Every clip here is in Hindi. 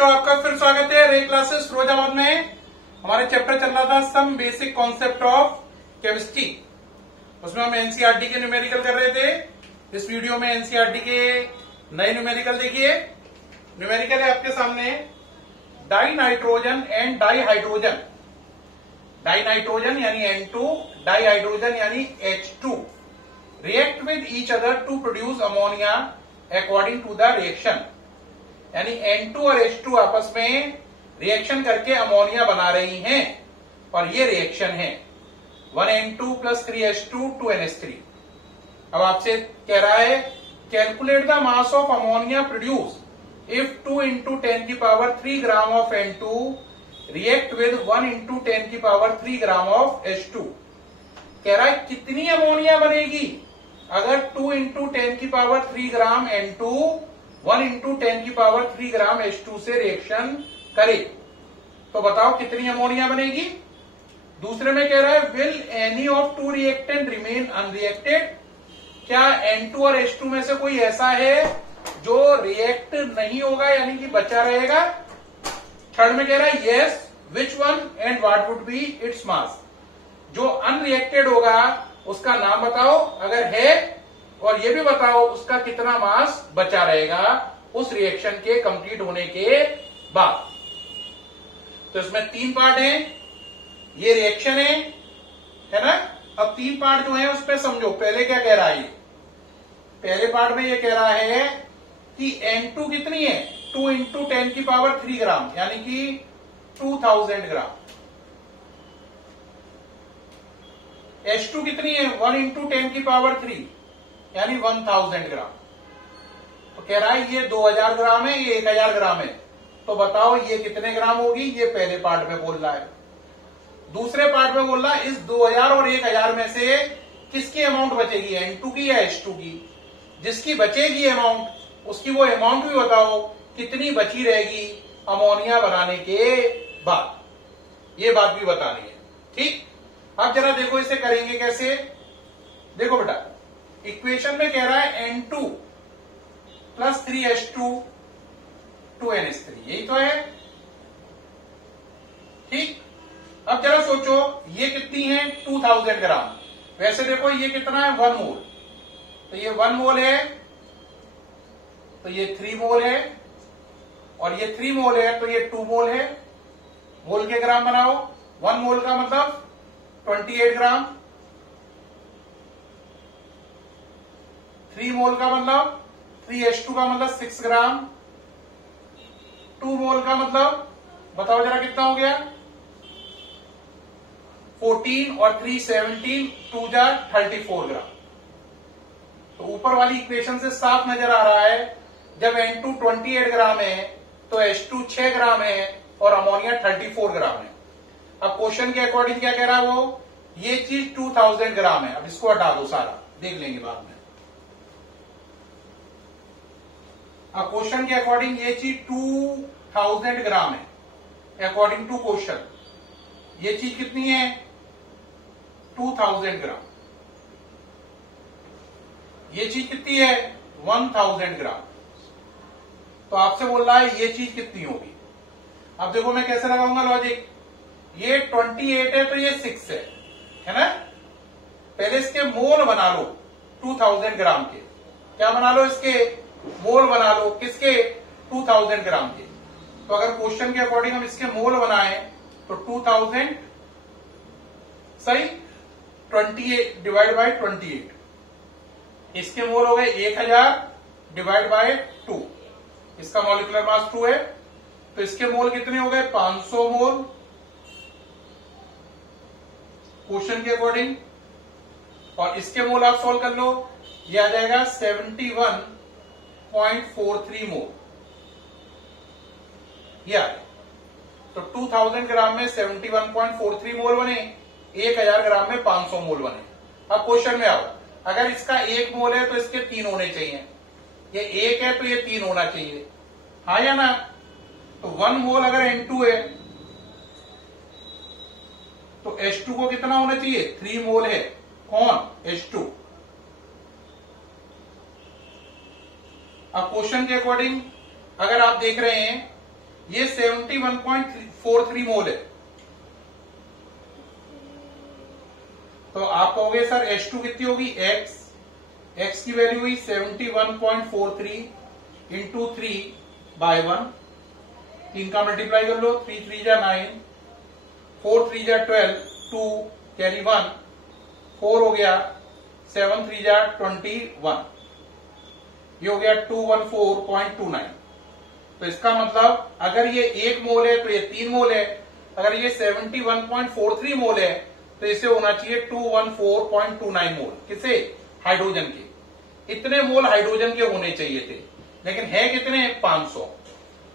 बच्चों, आपका फिर स्वागत है रे क्लासेस फिरोजाबाद में। हमारे चैप्टर चल रहा था some basic concept of chemistry. उसमें हम एनसीईआरटी के न्यूमेरिकल कर रहे थे। इस वीडियो में एनसीईआरटी के नए न्यूमेरिकल देखिए। न्यूमेरिकल है आपके सामने, di nitrogen and di hydrogen. Di nitrogen यानी N2, डाई हाइड्रोजन यानी H2 react with each other to produce ammonia according to the reaction. यानी N2 और H2 आपस में रिएक्शन करके अमोनिया बना रही हैं और ये रिएक्शन है 1N2 प्लस 3H2 2NH3। अब आपसे कह रहा है calculate the mass of ammonia produce if 2 into 10 की power 3 gram of N2 react with 1 into 10 की पावर 3 ग्राम ऑफ H2। कह रहा है कितनी अमोनिया बनेगी अगर 2 इंटू 10 की पावर 3 ग्राम N2 1 इंटू 10 की पावर 3 ग्राम H2 से रिएक्शन करे। तो बताओ कितनी अमोनिया बनेगी। दूसरे में कह रहा है will any of two reactant remain unreacted. क्या N2 और H2 में से कोई ऐसा है जो रिएक्ट नहीं होगा यानी कि बचा रहेगा। थर्ड में कह रहा है yes which one and what would be its mass. जो अनरिएक्टेड होगा उसका नाम बताओ अगर है, और ये भी बताओ उसका कितना मास बचा रहेगा उस रिएक्शन के कंप्लीट होने के बाद। तो इसमें 3 पार्ट हैं, ये रिएक्शन है ना। अब 3 पार्ट जो है उस पर समझो। पहले क्या कह रहा है, पहले पार्ट में ये कह रहा है कि N2 कितनी है 2 इंटू 10 की पावर 3 ग्राम यानी कि 2000 ग्राम। H2 कितनी है 1 इंटू 10 की पावर 3 यानी 1000 ग्राम। तो कह रहा है ये 2000 ग्राम है, ये 1000 ग्राम है। तो बताओ ये कितने ग्राम होगी। ये पहले पार्ट में बोल रहा है। दूसरे पार्ट में बोल रहा है इस 2000 और 1000 में से किसकी अमाउंट बचेगी, N2 की या H2 की। जिसकी बचेगी अमाउंट उसकी वो अमाउंट भी बताओ कितनी बची रहेगी अमोनिया बनाने के बाद। ये बात भी बतानी है, ठीक। अब जरा देखो इसे करेंगे कैसे। देखो बेटा, इक्वेशन में कह रहा है N2 प्लस 3H2 2NH3, यही तो है, ठीक। अब जरा सोचो ये कितनी है 2000 ग्राम। वैसे देखो ये कितना है 1 मोल। तो ये 1 मोल है, तो ये 3 मोल है, और ये 3 मोल है तो ये 2 मोल है। मोल के ग्राम बनाओ। 1 मोल का मतलब 28 ग्राम। 3 मोल का मतलब 3H2 का मतलब 6 ग्राम। 2 मोल का मतलब बताओ जरा कितना हो गया 14 और 3 17 2 जा 34 ग्राम। तो ऊपर वाली इक्वेशन से साफ नजर आ रहा है जब N2 28 ग्राम है तो H2 6 ग्राम है और अमोनिया 34 ग्राम है। अब क्वेश्चन के अकॉर्डिंग क्या कह रहा है वो, ये चीज 2000 ग्राम है। अब इसको हटा दो, सारा देख लेंगे बाद में। अब क्वेश्चन के अकॉर्डिंग ये चीज 2000 ग्राम है अकॉर्डिंग टू क्वेश्चन। ये चीज कितनी है 2000 ग्राम। ये चीज कितनी है 1000 ग्राम। तो आपसे बोल रहा है ये चीज कितनी होगी। अब देखो मैं कैसे लगाऊंगा लॉजिक। ये 28 है तो ये 6 है ना। पहले इसके मोल बना लो 2000 ग्राम के। क्या बना लो, इसके मोल बना लो। किसके 2000 ग्राम के। तो अगर क्वेश्चन के अकॉर्डिंग हम इसके मोल बनाए तो 2000 सही 28 डिवाइड बाय 28। इसके मोल हो गए 1000 डिवाइड बाय 2। इसका मॉलिक्यूलर मास 2 है तो इसके मोल कितने हो गए 500 मोल क्वेश्चन के अकॉर्डिंग। और इसके मोल आप सॉल्व कर लो, ये आ जाएगा 71.43 मोल। ये आ गया। तो 2000 ग्राम में 71.43 मोल बने, 1000 ग्राम में 500 मोल बने। अब क्वेश्चन में आओ, अगर इसका 1 मोल है तो इसके 3 होने चाहिए। ये 1 है तो ये 3 होना चाहिए, हाँ या ना। तो 1 मोल अगर N2 है तो H2 को कितना होना चाहिए 3 मोल है। कौन, H2। अब क्वेश्चन के अकॉर्डिंग अगर आप देख रहे हैं ये 71.43 मोल है। तो आप कहोगे सर H2 कितनी होगी, x की वैल्यू हुई 71.43 इंटू 3/1, 3 का मल्टीप्लाई कर लो, 3 3 जा 9, 4 3 जा 12, 2 कैरी 1, 4 हो गया, 7 3 जा 21, ये हो गया 214.29। तो इसका मतलब अगर ये 1 मोल है तो ये 3 मोल है, अगर ये 71.43 मोल है तो इसे होना चाहिए 214.29 मोल। किसे, हाइड्रोजन के। इतने मोल हाइड्रोजन के होने चाहिए थे, लेकिन है कितने, 500।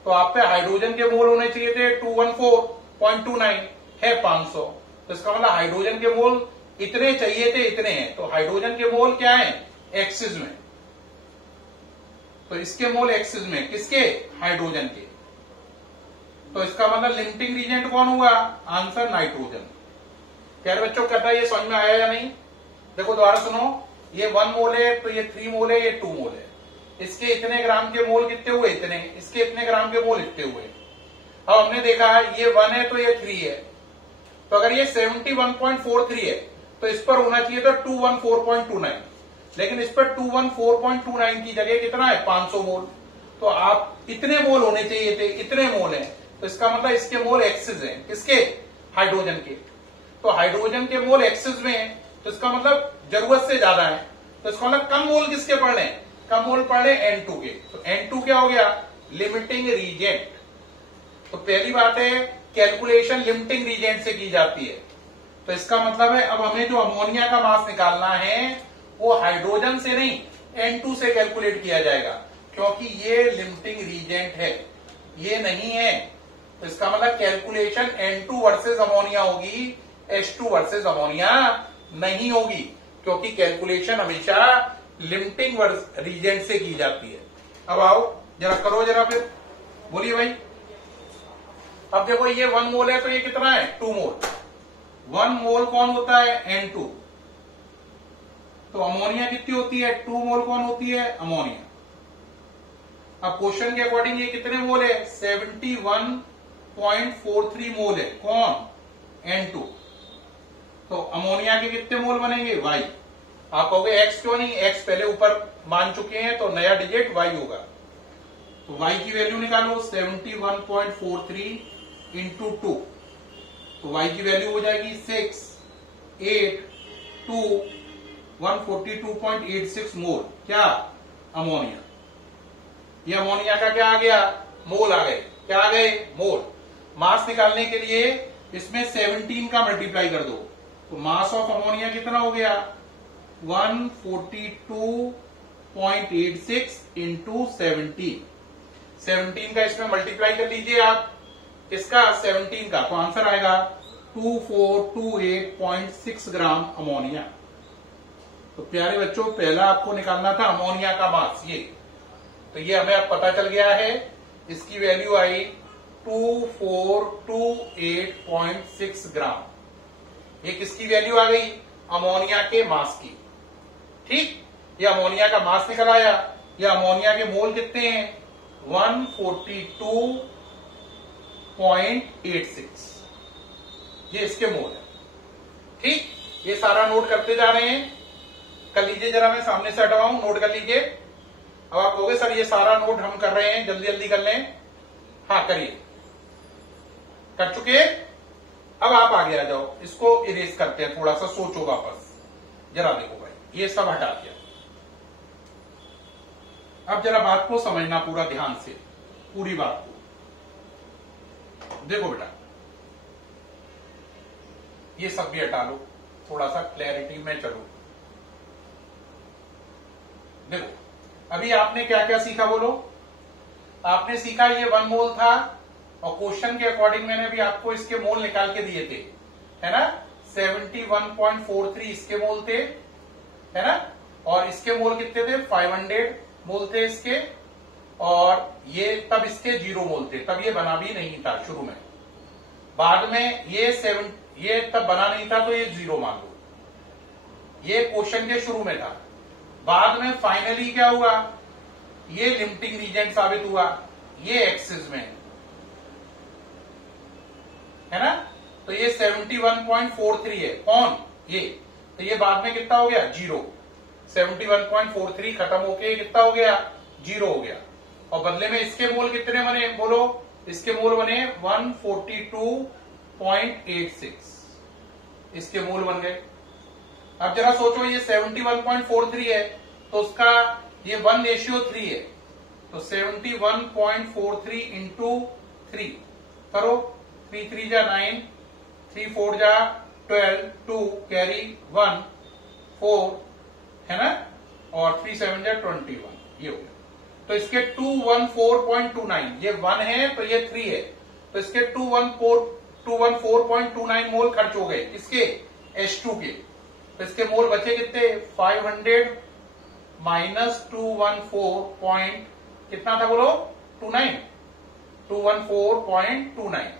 तो आप पे हाइड्रोजन के मोल होने चाहिए थे 214.29, है 500। तो इसका मतलब हाइड्रोजन के मोल इतने चाहिए थे, इतने हैं। तो हाइड्रोजन के मोल क्या है, एक्सिस में। तो इसके मोल एक्सिस में, किसके, हाइड्रोजन के। तो इसका मतलब लिमिटिंग रीजेंट कौन हुआ, आंसर नाइट्रोजन। क्या बच्चों कहता है, ये समझ में आया या नहीं? देखो दोबारा सुनो, ये 1 मोल है तो ये 3 मोल है, ये 2 मोल है। इसके इतने ग्राम के मोल कितने हुए, इतने। इसके इतने ग्राम के मोल इतने हुए। अब हमने देखा ये 1 है तो ये 3 है। तो अगर ये 71.43 है तो इस पर होना चाहिए था 214.29, लेकिन इस पर 214.29 की जगह कितना है, 500 मोल। तो आप इतने मोल होने चाहिए थे, इतने मोल हैं। तो इसका मतलब इसके मोल एक्सिस हैं, किसके, हाइड्रोजन के। तो हाइड्रोजन के मोल एक्सिस में हैं, तो इसका मतलब जरूरत से ज्यादा है। तो इसका मतलब कम मोल किसके पड़ रहे हैं, कम मोल पड़ रहे हैं N2 के। तो N2 क्या हो गया, लिमिटिंग रीजेंट। तो पहली बात है, कैलकुलेशन लिमिटिंग रीजेंट से की जाती है। तो इसका मतलब है अब हमें जो अमोनिया का मास निकालना है वो हाइड्रोजन से नहीं, N2 से कैलकुलेट किया जाएगा, क्योंकि ये लिमिटिंग रीजेंट है, ये नहीं है। तो इसका मतलब कैलकुलेशन N2 वर्सेस अमोनिया होगी, H2 वर्सेस अमोनिया नहीं होगी, क्योंकि कैलकुलेशन हमेशा लिमिटिंग रीजेंट से की जाती है। अब आओ जरा करो, जरा फिर बोलिए भाई। अब देखो ये 1 मोल है तो ये कितना है, 2 मोल। 1 मोल कौन होता है, N2। तो अमोनिया कितनी होती है, 2 मोल कौन होती है, अमोनिया। अब क्वेश्चन के अकॉर्डिंग ये कितने मोल है, 71.43 मोल है, कौन, N2। तो अमोनिया के कितने मोल बनेंगे, Y। आप कहोगे X क्यों नहीं, X पहले ऊपर मान चुके हैं तो नया डिजिट Y होगा। तो Y की वैल्यू निकालो, 71.43 इंटू 2। तो Y की वैल्यू हो जाएगी 6, 8, 2, 142.86 मोल। क्या, अमोनिया। ये अमोनिया का क्या आ गया, मोल आ गए। क्या आ गए, मोल। मास निकालने के लिए इसमें 17 का मल्टीप्लाई कर दो, तो मास ऑफ अमोनिया कितना हो गया, 142.86 इंटू 17 का इसमें मल्टीप्लाई कर लीजिए आप, इसका 17 का, तो आंसर आएगा 2428.6 ग्राम अमोनिया। तो प्यारे बच्चों, पहला आपको निकालना था अमोनिया का मास, ये तो ये हमें अब पता चल गया है। इसकी वैल्यू आई 2428.6 ग्राम। ये किसकी वैल्यू आ गई, अमोनिया के मास की। ठीक, ये अमोनिया का मास निकल आया। ये अमोनिया के मोल कितने हैं, 142.86, ये इसके मोल है। ठीक, ये सारा नोट करते जा रहे हैं, कर लीजिए जरा, मैं सामने से हटवाऊं, नोट कर लीजिए। अब आप कहोगे सर ये सारा नोट हम कर रहे हैं, जल्दी जल्दी कर लें। हाँ करिए, कर चुके। अब आप आगे आ जाओ, इसको इरेज करते हैं, थोड़ा सा सोचो वापस। जरा देखो भाई, ये सब हटा दिया। अब जरा बात को समझना पूरा ध्यान से, पूरी बात को देखो बेटा। ये सब भी हटा लो, थोड़ा सा क्लैरिटी में चलो। देखो अभी आपने क्या क्या सीखा, बोलो। आपने सीखा ये 1 मोल था, और क्वेश्चन के अकॉर्डिंग मैंने भी आपको इसके मोल निकाल के दिए थे, है ना। 71.43 इसके मोल थे, है ना। और इसके मोल कितने थे, 500 मोल थे इसके। और ये तब इसके 0 मोल थे, तब ये बना भी नहीं था शुरू में। बाद में ये तब बना नहीं था तो ये 0 मान लो। ये क्वेश्चन के शुरू में था। बाद में फाइनली क्या हुआ, ये लिमिटिंग रीजेंट साबित हुआ, ये एक्सिस में। 71.43 है। कौन? ये। तो ये बाद में कितना हो गया? 0। 71.43 खत्म होके कितना हो गया? 0 हो गया। और बदले में इसके मोल कितने बने? बोलो। इसके मोल बने 142.86। इसके मोल बन गए। अब जरा सोचो, ये 71.43 है तो उसका ये 1:3 है। तो 71.43 इंटू 3 करो। 3 3 जा 9, 3 4 जा 12, 2 कैरी 1 4 है ना, और 3 7 जा 21, ये हो गया। तो इसके 214.29, ये 1 है तो ये 3 है, तो इसके 214.29 मोल खर्च हो गए। किसके? H2 के। तो इसके मोल बचे कितने? 500 माइनस 214 कितना था बोलो? 29। 214.29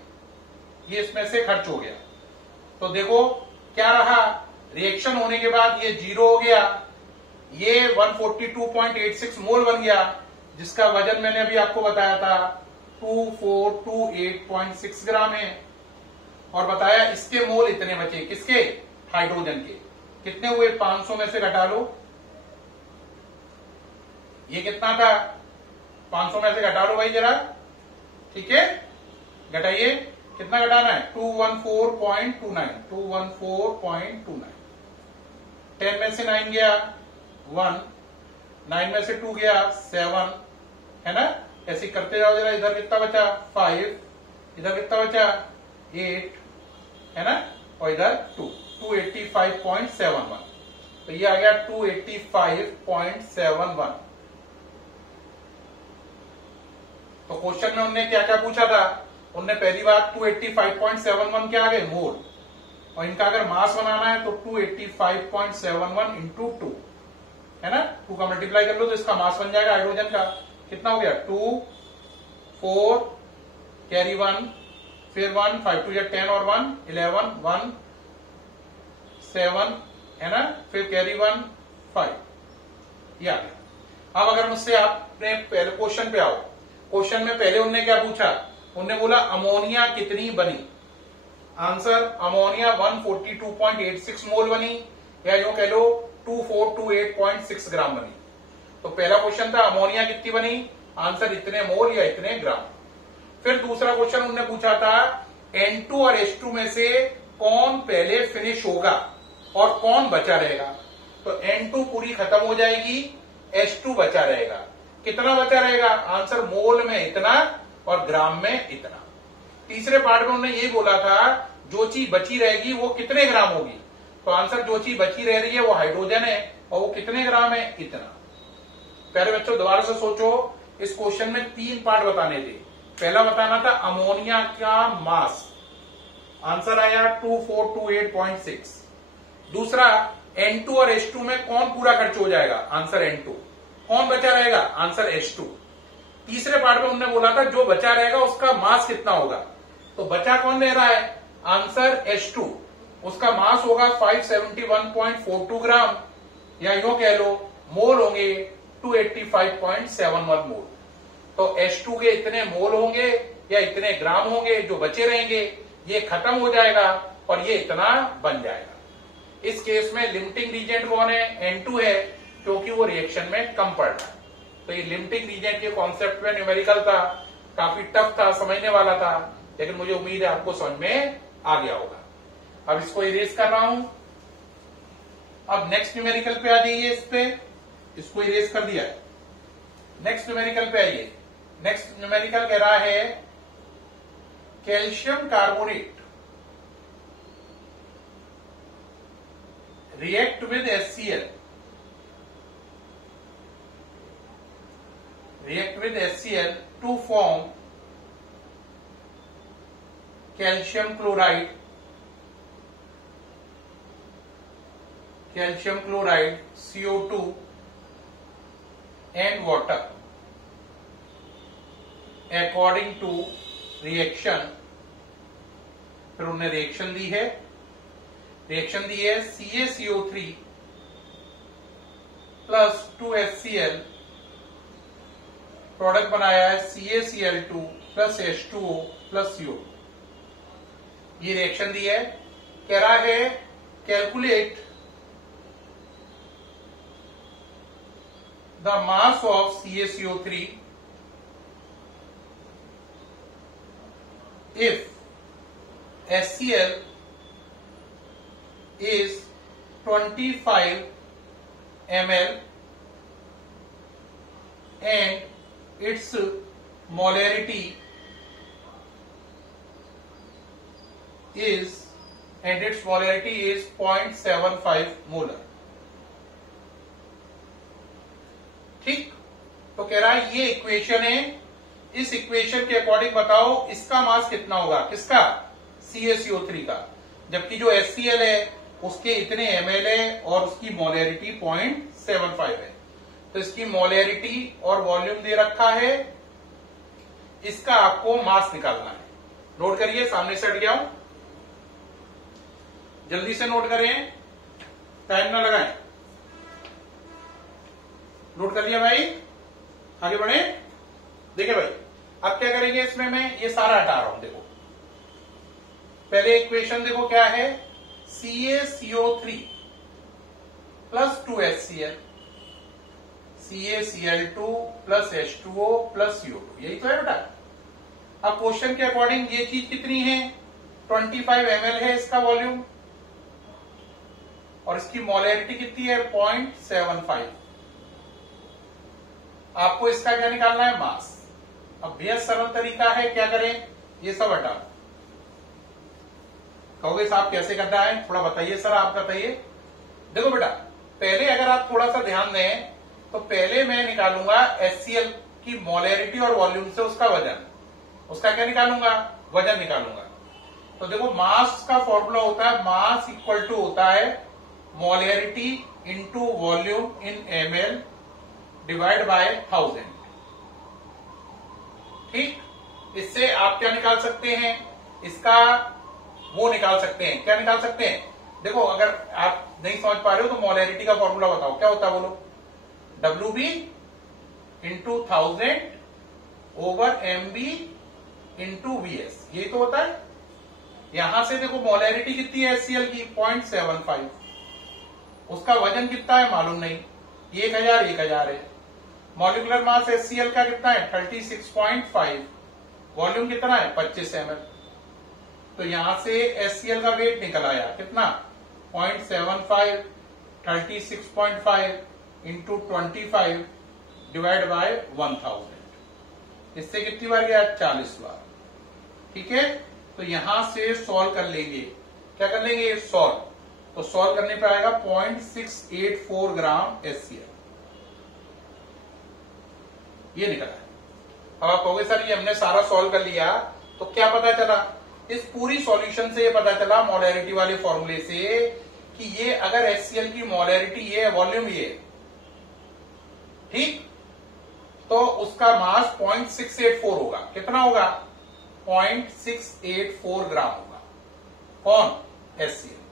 ये इसमें से खर्च हो गया। तो देखो क्या रहा, रिएक्शन होने के बाद ये 0 हो गया, ये 142.86 मोल बन गया, जिसका वजन मैंने अभी आपको बताया था 2428.6 ग्राम है। और बताया इसके मोल इतने बचे। किसके? हाइड्रोजन के। कितने हुए? 500 में से घटा लो। ये कितना था? 500 में से घटा लो भाई जरा। ठीक है, घटाइए। कितना घटाना है? 214.29। 214.29। 10 में से 9 गया 1, 9 में से 2 गया 7, है ना। ऐसे करते जाओ जरा। इधर कितना बचा? 5, इधर कितना बचा? 8, है ना, और इधर 2, 285.71। तो ये आ गया 285.71। तो क्वेश्चन में उन्होंने क्या क्या पूछा था? उनने पहली बात 285.71 क्या आ गए? मोल। और इनका अगर मास बनाना है तो 285.71 इंटू 2, है ना। 2 का मल्टीप्लाई कर लो तो इसका मास बन जाएगा हाइड्रोजन का। कितना हो गया? 2 4 कैरी 1 फिर 1 5 2 10 और 1 11 1 7, है ना, फिर कैरी 1 5, ये आ गया। अब अगर मुझसे आपने पहले क्वेश्चन पे आओ, क्वेश्चन में पहले उनने क्या पूछा? उनने बोला अमोनिया कितनी बनी? आंसर, अमोनिया 142.86 मोल बनी, या जो कह लो 2428.6 ग्राम बनी। तो पहला क्वेश्चन था अमोनिया कितनी बनी? आंसर इतने मोल या इतने ग्राम। फिर दूसरा क्वेश्चन उन्होंने पूछा था N2 और H2 में से कौन पहले फिनिश होगा और कौन बचा रहेगा? तो N2 पूरी खत्म हो जाएगी, H2 बचा रहेगा। कितना बचा रहेगा? आंसर, मोल में इतना और ग्राम में इतना। तीसरे पार्ट में उन्होंने ये बोला था जो चीज बची रहेगी वो कितने ग्राम होगी? तो आंसर, जो चीज बची रह रही है वो हाइड्रोजन है, और वो कितने ग्राम है? इतना। प्यारे बच्चों, दोबारा से सोचो। इस क्वेश्चन में 3 पार्ट बताने थे। पहला बताना था अमोनिया का मास, आंसर आया 2428.6। दूसरा, N2 और H2 में कौन पूरा खर्च हो जाएगा? Answer N2। कौन बचा रहेगा? Answer H2। तीसरे पार्ट में उन्होंने बोला था जो बचा रहेगा उसका मास कितना होगा? तो बचा कौन रह रहा है? Answer H2। उसका मास होगा 571.42 ग्राम, या यूं कह लो मोल होंगे 285.71 मोल। तो H2 के इतने मोल होंगे या इतने ग्राम होंगे जो बचे रहेंगे, ये खत्म हो जाएगा और ये इतना बन जाएगा। इस केस में लिमिटिंग रीजेंट कौन है? N2 है, क्योंकि वो रिएक्शन में कम पड़ रहा है। तो ये लिमिटिंग रीजेंट के कॉन्सेप्ट में न्यूमेरिकल था, काफी टफ था, समझने वाला था, लेकिन मुझे उम्मीद है आपको समझ में आ गया होगा। अब इसको इरेज कर रहा हूं। अब नेक्स्ट न्यूमेरिकल पे आ जाइए। इस पे इसको इरेज कर दिया। नेक्स्ट न्यूमेरिकल पे आइए। नेक्स्ट न्यूमेरिकल कह रहा है calcium carbonate react with HCl, react with HCl to form calcium chloride, CO2 and water according to reaction। फिर उन्होंने रिएक्शन दी है। रिएक्शन दी है CaCO3 प्लस 2HCl, प्रोडक्ट बनाया है CaCl2 plus H2O plus CO2। ये रिएक्शन दी है। कह रहा है calculate the mass of CaCO3 if HCl is 25 ml and its molarity is 0.75 molar. ठीक, तो कह रहा है ये इक्वेशन है, इस इक्वेशन के अकॉर्डिंग बताओ इसका मास कितना होगा, किसका, CaCO3 का, जबकि जो HCl है उसके इतने ml है और उसकी मोलैरिटी 0.75 है। तो इसकी मोलैरिटी और वॉल्यूम दे रखा है, इसका आपको मास निकालना है। नोट करिए, सामने से हट गया हूं, जल्दी से नोट करें, टाइम ना लगाएं। नोट कर लिया भाई, आगे बढ़े। देखिए भाई, अब क्या करेंगे, इसमें मैं ये सारा हटा रहा हूं। देखो पहले इक्वेशन देखो क्या है, CaCO3 plus 2HCl, CaCl2 plus H2O plus CO2, यही तो है बेटा। अब क्वेश्चन के अकॉर्डिंग ये चीज कितनी है, 25 ml है इसका वॉल्यूम और इसकी मोलैरिटी कितनी है, 0.75। आपको इसका क्या निकालना है, मास। अब बेहद सरल तरीका है, क्या करें, ये सब हटा। कहोगे साहब कैसे करना है, थोड़ा बताइए सर, आप बताइए। देखो बेटा, पहले अगर आप थोड़ा सा ध्यान दें तो पहले मैं निकालूंगा HCl की मोलैरिटी और वॉल्यूम से उसका वजन, उसका क्या निकालूंगा, वजन निकालूंगा। तो देखो मास का फॉर्मूला होता है, मास इक्वल टू होता है molarity into volume in ml divide by 1000। ठीक, इससे आप क्या निकाल सकते हैं, इसका वो निकाल सकते हैं, क्या निकाल सकते हैं। देखो अगर आप नहीं समझ पा रहे हो तो मोलैरिटी का फॉर्मूला बताओ, क्या होता है बोलो, WB into 1000 over MB into VS, यही तो होता है। यहां से देखो मोलैरिटी कितनी है HCl की, 0.75, उसका वजन कितना है मालूम नहीं, 1000 है। मॉलिक्यूलर मास HCl का कितना है, 36.5, वॉल्यूम कितना है, 25 ml। तो यहां से HCl का वेट निकल आया कितना, 0.75, 36.5 इंटू 25 डिवाइड बाय 1000, इससे कितनी बार गया, 40 बार। ठीक है, तो यहां से सॉल्व कर लेंगे, क्या कर लेंगे, सॉल्व। तो सॉल्व करने पे आएगा 0.684 ग्राम HCl, ये निकला है। अब आप कहोगे सर ये हमने सारा सॉल्व कर लिया, तो क्या पता चला, इस पूरी सॉल्यूशन से ये पता चला मोलैरिटी वाले फॉर्मूले से कि ये अगर HCl की मोलैरिटी ये है, वॉल्यूम ये, ठीक, तो उसका मास 0.684 होगा। कितना होगा, 0.684 ग्राम होगा। कौन, HCl।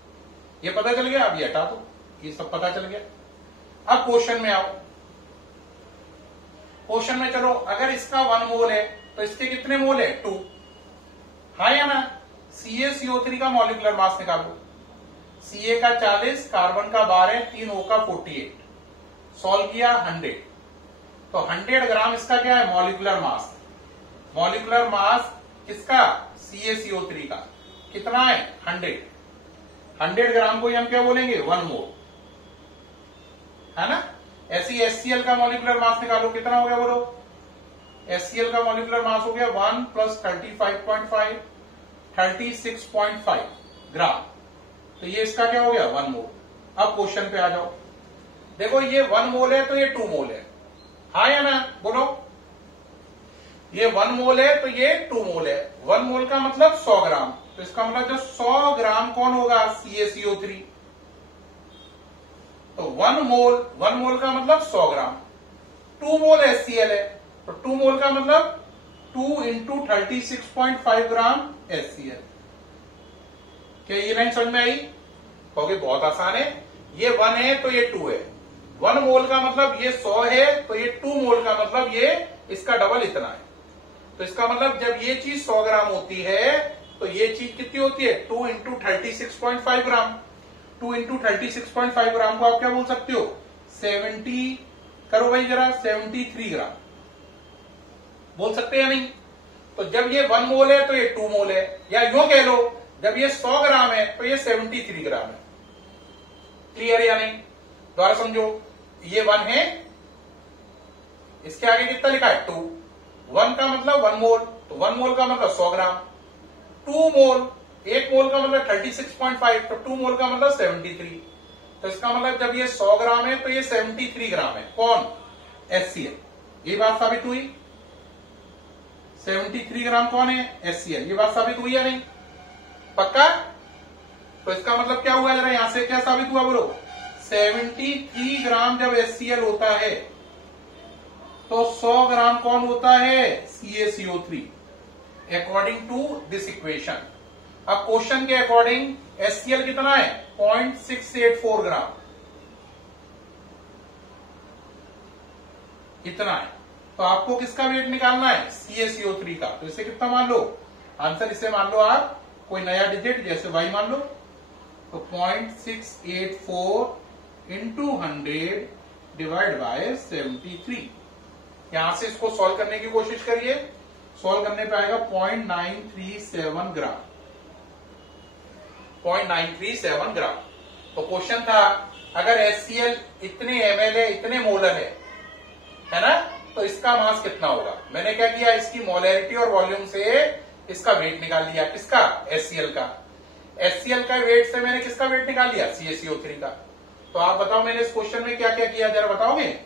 ये पता चल गया, अब ये हटा दो, ये सब पता चल गया। अब क्वेश्चन में आओ, क्वेश्चन में चलो, अगर इसका 1 मोल है तो इसके कितने मोल है, 2, हाँ या ना। CaCO3 का मॉलिक्यूलर मास निकालो, Ca का 40, कार्बन का 12, 3 O का 48, सॉल्व किया 100, तो 100 ग्राम इसका क्या है, मॉलिक्यूलर मास। मॉलिक्यूलर मास किसका, CaCO3 का कितना है, 100 ग्राम को हम क्या बोलेंगे, 1 मोल, है ना। ऐसी HCl का मॉलिक्यूलर मास निकालो, कितना हो गया बोलो, HCl का मॉलिक्यूलर मास हो गया 1 प्लस 35.5, 36.5 ग्राम। तो ये इसका क्या हो गया, 1 मोल। अब क्वेश्चन पे आ जाओ, देखो ये 1 मोल है तो ये 2 मोल है, हाँ या ना, बोलो। ये 1 मोल है तो ये 2 मोल है। 1 मोल का मतलब 100 ग्राम, तो इसका मतलब जो 100 ग्राम कौन होगा, CaCO3। तो 1 मोल का मतलब 100 ग्राम, 2 मोल HCl है, तो 2 मोल का मतलब 2 इंटू 36.5 ग्राम HCl। क्या ये लाइन समझ में आई, कहोगे बहुत आसान है, ये 1 है तो ये 2 है। 1 मोल का मतलब ये 100 है, तो ये 2 मोल का मतलब ये इसका डबल इतना है। तो इसका मतलब जब ये चीज 100 ग्राम होती है तो ये चीज कितनी होती है 2 इंटू 36.5 ग्राम। 2 इंटू 36.5 ग्राम को आप क्या बोल सकते हो 70 करो भाई जरा 73 ग्राम बोल सकते हैं या नहीं। तो जब ये 1 मोल है तो ये 2 मोल है, या यूं कह लो जब ये 100 ग्राम है तो ये 73 ग्राम है। क्लियर या नहीं? दोबारा समझो, ये 1 है, इसके आगे कितना लिखा है 2। 1 का मतलब 1 मोल, तो 1 मोल का मतलब 100 ग्राम। 2 मोल, 1 मोल का मतलब 36.5, तो 2 मोल का मतलब 73। तो इसका मतलब जब ये 100 ग्राम है तो ये 73 ग्राम है। कौन? HCl। ये बात साबित हुई। 73 ग्राम कौन है? HCl। ये बात साबित हुई या नहीं? पक्का? तो इसका मतलब क्या हुआ जरा यहां से क्या साबित हुआ बोलो। 73 ग्राम जब HCl होता है तो 100 ग्राम कौन होता है? CaCO3 according to this equation. अब क्वेश्चन के अकॉर्डिंग HCl कितना है? 0.684 ग्राम इतना है। तो आपको किसका वेट निकालना है? CaCO3 का। तो इसे कितना मान लो? आंसर इसे मान लो आप कोई नया डिजिट जैसे y मान लो, तो 0.684 इंटू 100 डिवाइड बाय 73। यहां से इसको सॉल्व करने की कोशिश करिए। सॉल्व करने पे आएगा 0.937 ग्राम। 0.937 ग्राम। तो क्वेश्चन था अगर HCl इतने ml है, इतने मोलर है ना, तो इसका मास कितना होगा। मैंने क्या किया, इसकी मोलैरिटी और वॉल्यूम से इसका वेट निकाल लिया। किसका? HCl का। HCl का वेट से मैंने किसका वेट निकाल लिया? CaCO3 का। तो आप बताओ मैंने इस क्वेश्चन में क्या क्या किया, जरा बताओगे।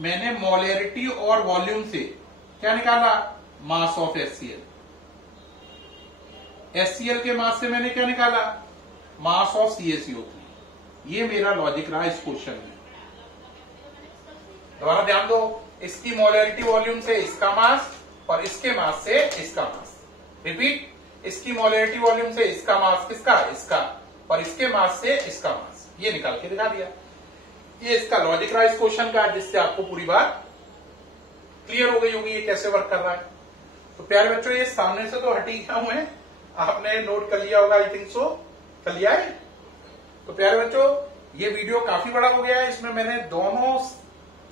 मैंने मोलैरिटी और वॉल्यूम से क्या निकाला? Mass of HCl। HCl के मास से मैंने क्या निकाला? Mass of CaCO3। ये मेरा लॉजिक रहा इस क्वेश्चन में। दोबारा ध्यान दो, इसकी मोलैरिटी वॉल्यूम से इसका मास और इसके मास से इसका मास। रिपीट, इसकी मोलैरिटी वॉल्यूम से इसका मास किसका? इसका, और इसके मास से इसका मास। ये निकाल के दिखा दिया। ये इसका लॉजिक रहा इस क्वेश्चन का, जिससे आपको पूरी बात क्लियर हो गई होगी ये कैसे वर्क कर रहा है। तो प्यारे बच्चों, ये सामने से तो हट ही गया हूं मैं, आपने नोट कर लिया होगा, आई थिंक सो कर लिया है। तो प्यारे बच्चों, ये वीडियो काफी बड़ा हो गया है। इसमें मैंने दोनों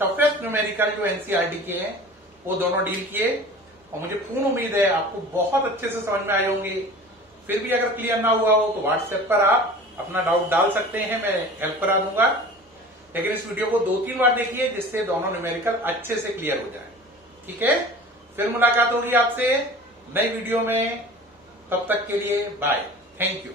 टफेस्ट न्यूमेरिकल जो एनसीईआरटी के हैं वो दोनों डील किए, और मुझे पूर्ण उम्मीद है आपको बहुत अच्छे से समझ में आए होंगे। फिर भी अगर क्लियर ना हुआ हो तो व्हाट्सएप पर आप अपना डाउट डाल सकते हैं, मैं हेल्प करा दूंगा। लेकिन इस वीडियो को 2-3 बार देखिए जिससे दोनों न्यूमेरिकल अच्छे से क्लियर हो जाए। ठीक है, फिर मुलाकात होगी आपसे नई वीडियो में। तब तक के लिए बाय, थैंक यू।